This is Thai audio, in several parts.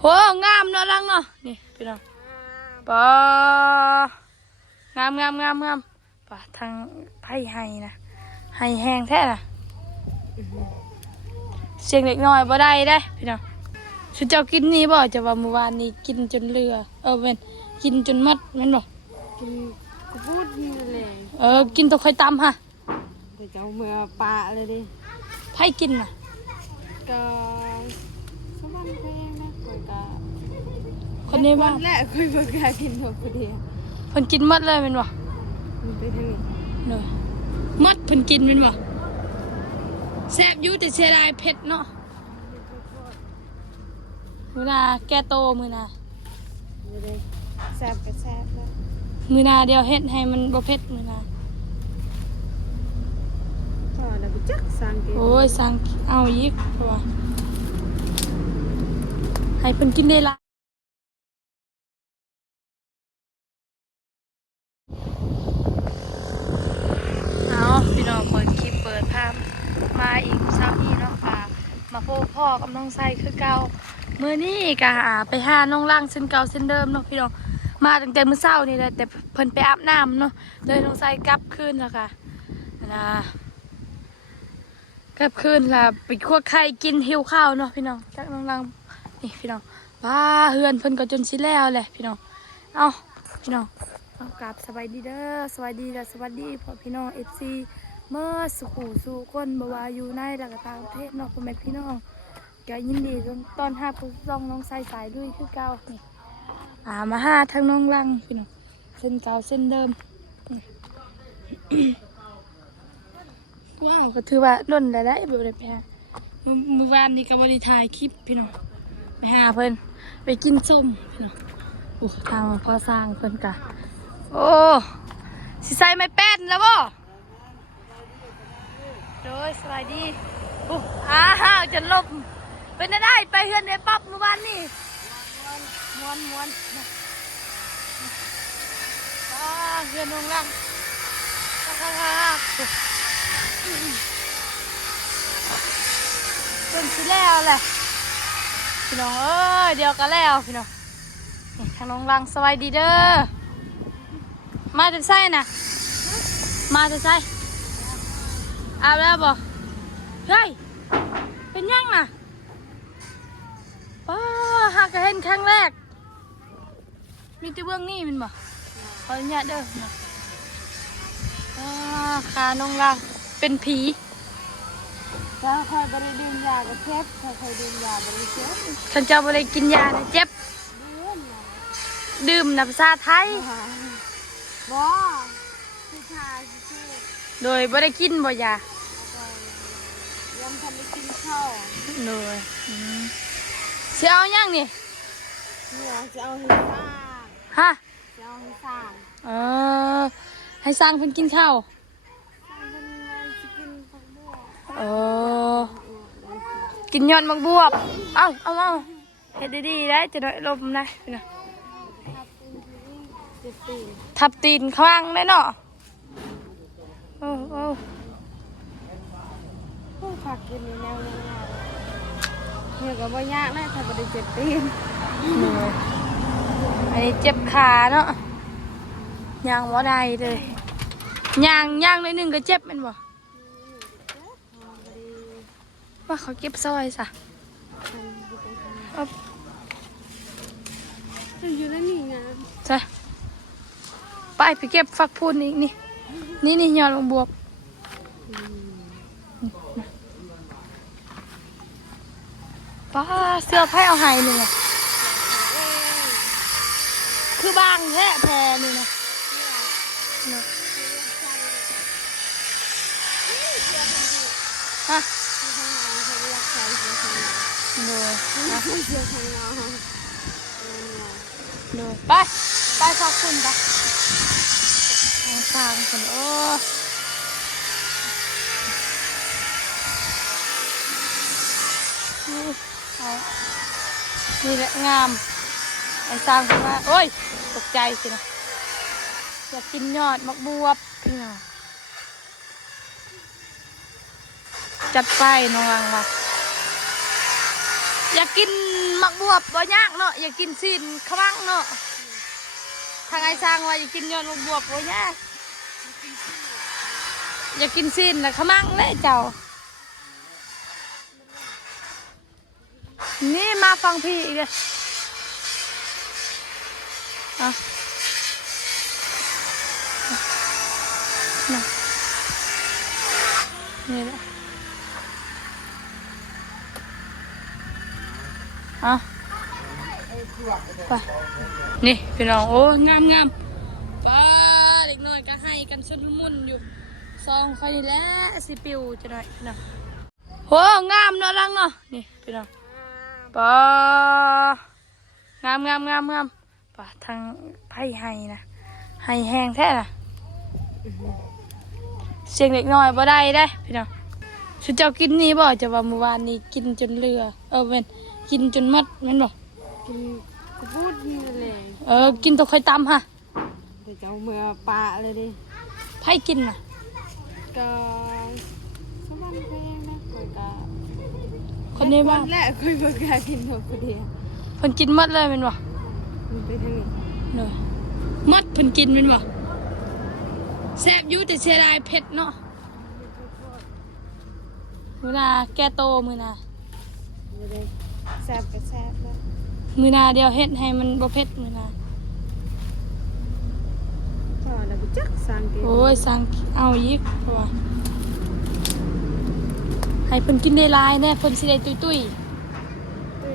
โหงามเนาะลังเนาะนี่พี่น้องปางามป่าทางไผ่ไห้นะไห้แห้งแท้น่ะเสียงเล็กน้อยบ่ได้พี่น้องชุดเจ้ากินนี่บ่จะว่าเมื่อวานนี้กินจนเรือเป็นกินจนมัดแม่นบ่กินกูพูดนี่เลย กินตัวไข่ตำฮะไปเจ้าเมื่อปลาเลยดิไผ่กินน่ะก็สมบัติเพลงนะคนนี้บ้างแหละคุยเบื่อกินตัวคนเดียวเพิ่นกินมัดเลยแม่นบ่มันไปทางนี้เด้อมัดเพิ่นกินแม่นบ่แซ่บอยู่แต่เสียดายเผ็ดเนาะมื้อหน้าแกโตมื้อหน้าแซ่บก็แซ่บแล้วมื้อหน้าเดี๋ยวเฮ็ดให้มันบ่เผ็ดมื้อหน้าก็แล้วไปจักสั่งกินโอ้ยสั่งเอาอีกเพราะว่าให้เพิ่นกินได้ละเอาพี่น้องเปิดคลิปเปิดภาพมาอีกเช้านี้เนาะค่ะมาพบพ่อกับน้องไซคือเก่ามื้อนี้ก็ไปหาน้องล่างเส้นเก่าเส้นเดิมเนาะพี่น้องมาตั้งแต่มื้อเช้านี่แหละแต่เพิ่นไปอาบน้ำเนาะเลยน้องไซกลับคืนแล้วค่ะนะกลับคืนล่ะไปคั่วไข่กินหิวข้าวเนาะพี่น้องจากน้องล่างนี่พี่น้องว้าเฮือนเพิ่นก็จนสิแล้วแหละพี่น้องเอาพี่น้องเอากราบสวัสดีเด้อสวัสดีและสวัสดีพ่อพี่น้อง FC เมื่อสู่คนบ่ว่าอยู่ในและก็ต่างประเทศเนาะพ่อแม่พี่น้องก็ยินดีต้อนรับผู้น้องน้องสายลุยคือเก่านี่มาหาทางน้องลังพี่น้องเส้นเก่าเส้นเดิมว้าวก็ถือว่าล้นได้แบบได้ไปหาเมื่อวานนี้ก็บ่ได้ถ่ายคลิปพี่น้องไปหาเพิ่นไปกินส้มพี่น้องโอ้ทางพอสร้างเพิ่นกะโอ้สิใส่ไม้แป้นแล้วบ่โดยสวัสดีโอ้จะลบเป็นได้ไปเฮือนได้ปั๊บเมื่อวานนี่ม้วนเฮือนลงล่างเป็นสิแล้วแหละพี่น้องเอ้ยเดียวกันแล้วพี่น้องนี่ทางลงล่างสวัสดีเด้อมาจะใส่น่ะมาจะใส่อาบแล้วบ่เฮ้ยเป็นยังน่ะป้าหากเห็นครั้งแรกมีแต่เบื้องนี่มันบ่ขออนุญาตเด้อขาน้องล่างเป็นผีถ้าใครบริดื่มยาก็เจ็บถ้าใครดื่มยาบริเจ็บฉันจะบริกินยานะเจ็บดื่มน้ำชาไทยบ่คือชาชื่อโดยบริกินบ่ยายังทำไม่กินข้าวโดยเสียเอายังนี่เนี่ยจะเอาให้สร้างฮะจะเอาให้สร้างให้สร้างเพิ่นกินข้าวกินยอดมักบวบเอาเฮ็ดดีๆได้จะได้ลมได้พี่น้องทับตีนข้างได้เนาะผักกินในแนวนี้เนี่ยก็บ่ยากนะถ้าบ่ได้เจ็บตีนอันนี้เจ็บขาเนาะย่างบ่ได้เลยย่างนิดนึงก็เจ็บแม่นบ่ว่าเขาเก็บซอยซะอยู่ในนี่ไงใช่ไปเก็บฝักพูนอีกนี่ยอดบวบป้าเสื้อไผ่เอาไห้นี่ไงคือบางแท้แพรนี่นะฮะดูไปขอบคุณจ้ะทางคนนี่แหละงามไอ้สร้างคนว่าโอ้ยตกใจสินะอยากกินยอดมักบวบพี่น้องจัดไปน้องวังว่ะ อยากกินมักบวบบ่ยากเนาะอยากกินซีนขมังเนาะทางไอ้ช้างว่าอยากกินยอดมักบวบบ่ยากอยากกินซีนแล้วขมังเลยเจ้านี่มาฟังพี่อีกเลยอ่ะนี่แหละอ่ะไปนี่พี่น้องโอ้งามก็เด็กน้อยก็ให้กันชุดมุนอยู่ซองไฟนี่แหละสิปิวจะหน่อยพี่น้องโอ้งามเนาะลังเนาะนี่พี่น้องปางามป่ะทางไผ่ไห้นะไห้แห้งแท้น่ะเสียงเด็กน้อยบ่ได้พี่น้องชุดเจ้ากินนี่บ่จะว่าเมื่อวานนี้กินจนเรือเป็นกินจนมัดแม่นบ่ กินกพูดนี่แหละ กินตัวไข่ตำฮะ เดี๋ยวจะเอามือปะเลยดิ ไผ่กินน่ะ ก็สมานเพลงนะมันก็ คนในบ้าน แหละคุยเพื่อกินตัวคนเดียว เพิ่นกินมัดเลยแม่นบ่ มันไปทางนี้ เด้อมัดเพิ่นกินแม่นบ่แซ่บอยู่แต่เสียดายเผ็ดเนาะมื้อหน้าแก่โตมื้อหน้า ไม่ได้แซ่บก็แซ่บแล้ว มื้อหน้าเดี๋ยวเฮ็ดให้มันบ่เผ็ดมื้อหน้า พอแล้วไปจักสั่งกิน โอ้ยสั่งเอาอีกเพราะว่าให้เพิ่นกินได้หลายแน่เพิ่นสิได้ตุ้ย ตุ้ย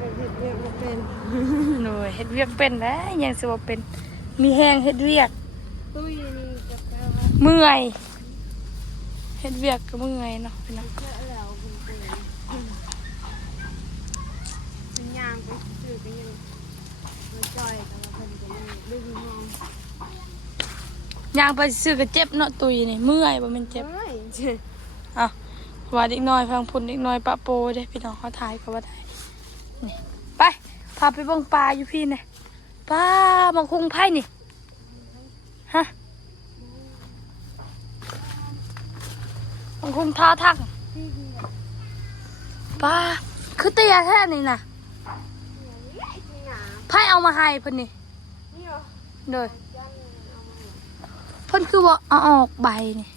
แบบเห็ดเรียกว่าเป็น ๆหน่อยเฮ็ดเวียกเป็นแล้วยังสิบ่เป็นมีแฮงเฮ็ดเวียก ตุ้ยนี่จะแปลว่า เมื่อยเฮ็ดเวียกก็เมื่อยเนาะพี่น้อง เยอะแล้วคุณตุ้ยเป็นยางไปซื้อไปยังมันจ่อยแต่ว่าเพิ่นก็ยังดึงมอง ย่างไปซื้อก็เจ็บเนาะตุยนี่เมื่อยบ่แม่นเจ็บ เฮ้ย อ่ะว่าเด็กน้อยพังพุ่นเด็กน้อยปะโปเด้พี่น้องเขาถ่ายก็ว่าได้นี่ไปพาไปเบิ่งปลาอยู่พี่นี่ปลามังคุงไผ่นี่ฮะมังคุงท่าทักปลาคือเตี้ยแท้นี่น่ะไผ่เอามาให้เพิ่นนี่เด้อเพิ่นคือว่าเอาออกใบนี่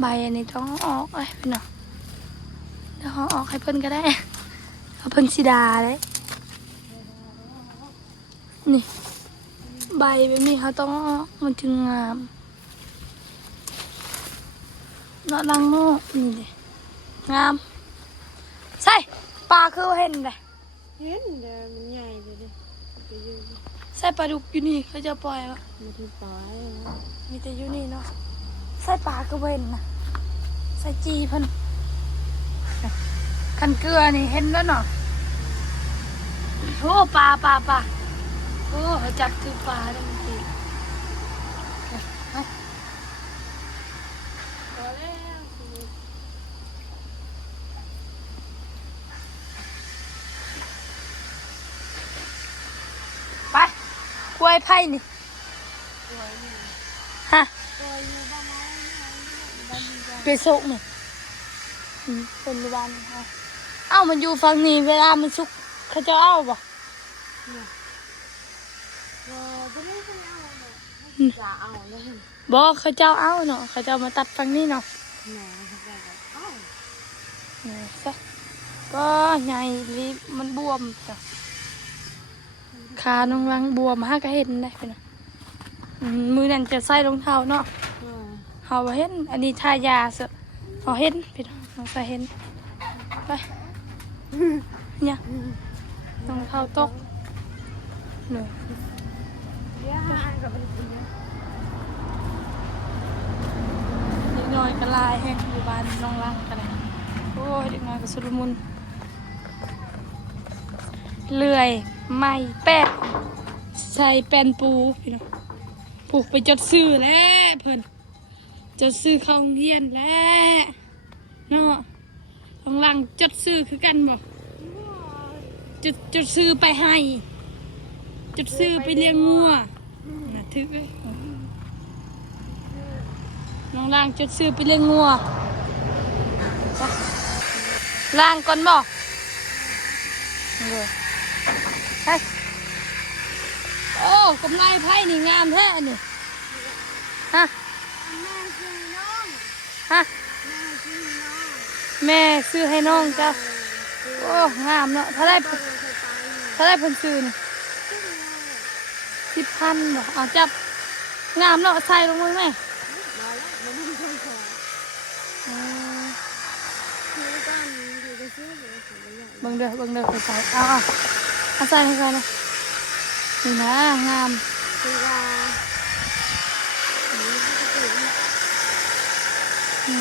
ใบอันนี้ต้องเอาออกเลยพี่น้องเดี๋ยวเอาออกให้เพิ่นก็ได้เอาเพิ่นสีดาเลยนี่ใบแบบนี้เขาต้องเอาออกมันจึงงามเนาะลังโน่นี่เลยงามใช่ปลาคือเห็นเลย เห็นเดี๋ยวมันใหญ่เลยดิไปยืน ใส่ปลาดุกอยู่นี่เขาจะปล่อยวะ มันที่ปล่อยนะ มีแต่อยู่นี่เนาะใส่ปลาคือเห็นนะใส่จีเพิ่นกันเกลือนี่เห็นแล้วเนาะโอ้ปลาโอ้เขาจับถือปลาได้มันตีเอา พอแล้ว ไปกล้วยไผ่นี่ฮะ ตัวอยู่บ้านไหนบ้านนี้จ้ะ เกยสุกนี่เป็นอยู่บ้านนี่ค่ะเอ้ามันอยู่ฝั่งนี้เวลามันสุกเขาจะเอาบ่ จะไม่ไปเอาจะเอาเลย บ่เขาจะเอาเนาะเขาจะเอามาตัดฝั่งนี้เนาะ แหมเขาจะเอา นี่ซะก็ใหญ่ลิมันบวมจ้ะขาน้องรังบวมหาก็เห็นได้พี่น้องมือนั่นจะใส่รองเท้าเนาะเฮาบ่เห็นอันนี้ทายาซะเฮาเห็นพี่น้องเราใส่เห็นไปเนี่ยรองเท้าตกเลย เดี๋ยวหาอันกับมันกิน เด็กน้อยก็ลายแห้งอยู่บ้านน้องรังกันเลยโอ้ยเด็กน้อยก็สุดมุนเลื่อยไม้แป้นใส่แป้นปูพี่น้องผูกไปจดซื้อแล้วเพิ่นจดซื้อเข้าโรงเรียนแล้วเนาะข้างหลังจดซื้อคือกันบ่จดซื้อไปให้จดซื้อไปเลี้ยงงัวน่ะทึกเลยน้องล่างจดซื้อไปเลี้ยงงัวล่างก่อนบ่ เลยไปโอ้กำไรไพ่นี่งามแท้นี่ฮะ แม่ซื้อน้อง ฮะ แม่ซื้อน้องแม่ซื้อให้น้องจ้ะโอ้งามเนาะถ้าได้เพิ่นซื้อนี่10,000บ่เอาจับงามเนาะใส่ลงมือไหม มาแล้วมันไม่ใช่ของคือก้อนอยู่ก็ซื้อเดี๋ยวเขาไปใหญ่ เบิ่งเด้อไปใส่เอาใส่ให้กันนะนี่นะงาม คือว่านี่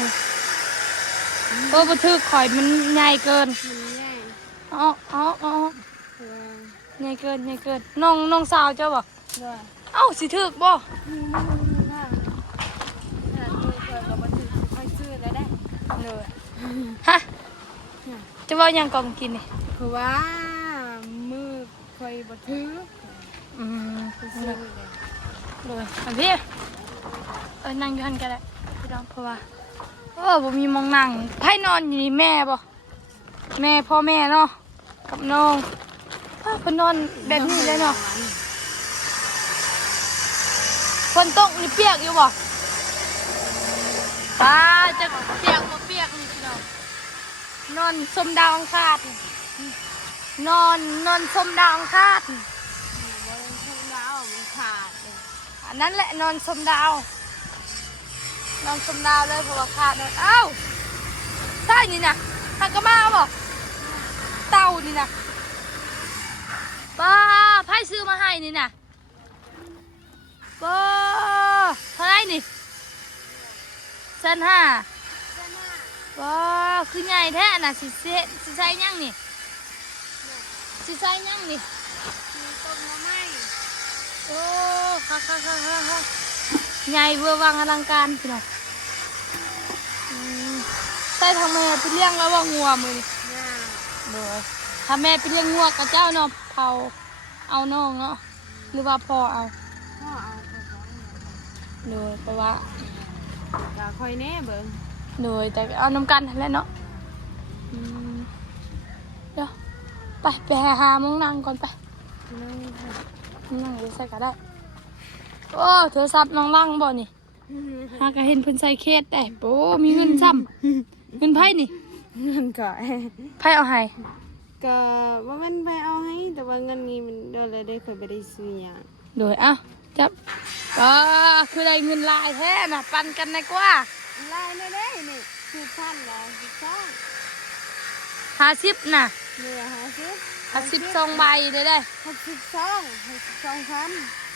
โอ้บ่ถือข่อยมันใหญ่เกิน มันแย่ อ๋อ คือว่า ใหญ่เกินน้องสาวเจ้าบ่ ด้วย เอ้าสิถึกบ่ น่าขนาดมือเคยกับบัตรค่อยซื้อแล้วได้ เลยฮะจะว่าหยังก่อนกินนี่ คือว่ามือเคยบัตรซื้อ เล เลย อันพี่นั่งอยู่หั่นก็ได้พี่น้องเพราะว่าบ่มีหมองนั่งไผนอนอยู่นี่แม่บ่แม่พ่อแม่เนาะกับน้องเพิ่นนอนแบบนี้เลยเนาะฝนตกนี่เปียกอยู่บ่ตาจะเปียกบ่เปียกนี่พี่น้องนอนสมดาวอังคารนอนสมดาวอังคาร บอลทุ่งดาวมันขาดเลย อันนั้นแหละนอนสมดาวนอนสมดาวเลยเพราะว่าขาดเลยเอ้าใช่นี่นะทางกระมาบอกเต่านี่นะป้าไพ่ซื้อมาให้นี่นะป้าเท่าไหรนี่1,500ป้าคือใหญ่แท้น่ะสิใช้ยังนี่สิใช้ยังนี่ มีต้นมะไม้ โอ้ค่ะใหญ่เวอร์วังอลังการพี่น้องใส่ทางแม่ไปเลี้ยงแล้วว่างัวมือนี่ เนี่ย เลยถ้าแม่ไปเลี้ยงงัวกับเจ้าเนาะเผาเอาน้องเนาะหรือว่าพ่อเอา พ่อเอาไปของ เลยไปว่า อย่าคอยแน่เบิ่ง เลยแต่เอาน้ำกันแล้วเนาะเดี๋ยวไปหามึงนั่งก่อนไปนั่งดูใส่ก็ได้โอ้โทรศัพท์น้องล่างบ่นี่ หากเห็นเพิ่นใส่เคสได้โอ้มีเงินซ้ำเงินไพ่นี่ เงินก็ ไพ่เอาให้ ก็ว่ามันไปเอาให้แต่ว่าเงินนี้มันโดนอะไรได้เคยไปได้ซื้ออย่าง โดยจับคือได้เงินหลายแท้น่ะปันกันได้กว่า ลายได้ได้นี่คือพันละคือช่อง 50น่ะ เหลือ52ใบได้ 62พัน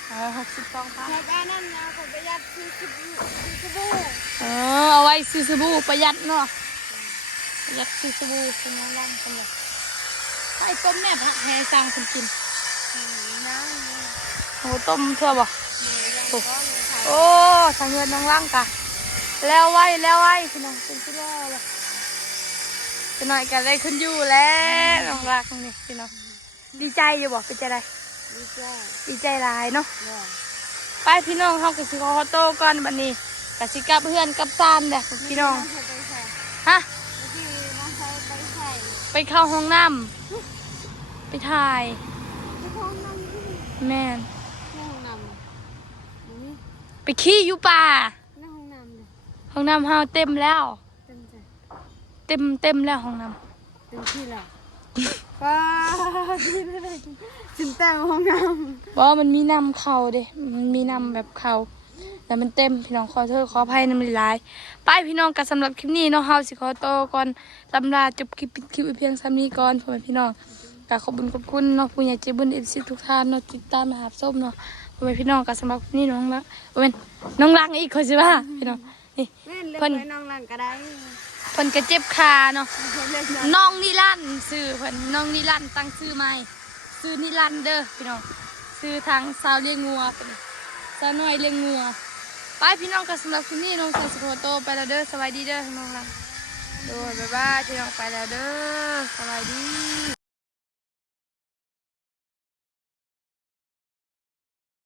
62พัน แค่อันนั้นนะคนประหยัดซื้อสบู่ เอาไว้ซื้อสบู่ประหยัดเนาะประหยัดซื้อสบู่เป็นน้ำร่างกันเลยไอ้ต้มแม่ผักแห่สั่งคนกิน น้ โอ้ต้มเชื่อบ่ ำ โอ้ทางเงินน้องร่างกะแล้วไว้พี่น้องเป็นที่แล้วเลยจะหน่อยกันได้ขึ้นอยู่แล้วน้องรักนี่พี่น้องดีใจอยู่บ่เป็นใจไร ดีใจ ดีใจหลายเนาะ เนี่ย ไปพี่น้องเขาก็สิขอโตวก่อนบัดนี้ก็สิกลับเพื่อนกลับซานแหละพี่น้องฮะ ที่น้องใช้ไปใส่ ไปเข้าห้องน้ำไปถ่าย ในห้องน้ำที่ แม่น ในห้องน้ำนี่ ไปขี้อยู่ป่า ในห้องน้ำเนี่ย ห้องน้ำเฮาเต็มแล้ว เต็มใจ เต็มแล้วห้องน้ เต็มที่แล้วป้าที่ไม่ได้จินแต่งห้องน้ ำเพราะมันมีน้ำเข่าเด้มันมีน้ำแบบเข่าแต่มันเต็มพี่น้องขอโทษขออภัยน้ำลายไปพี่น้องกันสำหรับคลิปนี้เนาะเฮาสิขอโตวก่อนลำลาจบคลิปปิดคลิปไว้เพียงซ้ำนี้ก่อนพ่อแม่พี่น้องก็ขอบคุณเนาะผู้ใหญ่ใจบุญFCทุกท่านเนาะติดตามมาหาส้มเนาะพ่อแม่พี่น้องกันสำหรับคลิปนี้น้องละเป็นน้องรักอีกคนสิว่าพี่น้องนี่ ำแม่เลือกไว้น้องหลังก็ได้ เพิ่นก็เจ็บขาเนาะ เลือกน้อง น้องนิรันดร์ชื่อเพิ่นน้องนิรันดร์ตั้งชื่อใหม่ชื่อนิรันดร์เด้อพี่น้องชื่อทางสาวเลี้ยงงัวเป็นสาวน้อยเลี้ยงงัวไปพี่น้องกันสำหรับคลิปนี้น้องสาวสุโขโตไปแล้วเด้อสวัสดีเด้อน้องรักโดยบ๊ายบายพี่น้องไปแล้วเด้อสวัสดี